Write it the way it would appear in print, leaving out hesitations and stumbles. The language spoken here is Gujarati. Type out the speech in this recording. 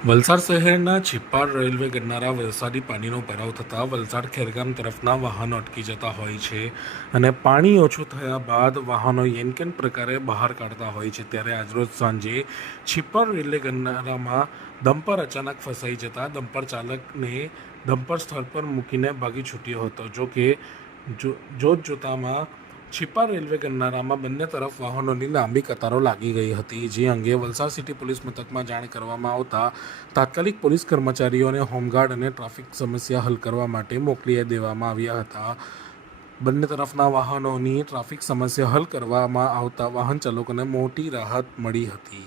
વલસાડ શહેરના છિપ્પાડ રેલવે ગરનાળા વરસાદી પાણીનો ભરાવ થતાં વલસાડ ખેરગામ તરફના વાહનો અટકી જતા હોય છે અને પાણી ઓછું થયા બાદ વાહનો યેનકેન પ્રકારે બહાર કાઢતા હોય છે। ત્યારે આજરોજ સાંજે છિપ્પાડ રેલવે ગરનાળામાં ડમ્પર અચાનક ફસાઈ જતા ડમ્પર ચાલકને ડમ્પર સ્થળ પર મૂકીને ભાગી છૂટ્યો હતો। જોકે જોતજોતામાં છિપ્પાડ રેલવે ગરનાળામાં બંને તરફ વાહનોની લાંબી કતારો લાગી ગઈ હતી, જે અંગે વલસાડ સિટી પોલીસ મથકમાં જાણ કરવામાં આવતા તાત્કાલિક પોલીસ કર્મચારીઓને હોમગાર્ડ અને ટ્રાફિક સમસ્યા હલ કરવા માટે મોકલી દેવામાં આવ્યા હતા। બંને તરફના વાહનોની ટ્રાફિક સમસ્યા હલ કરવામાં આવતા વાહન ચાલકોને મોટી રાહત મળી હતી।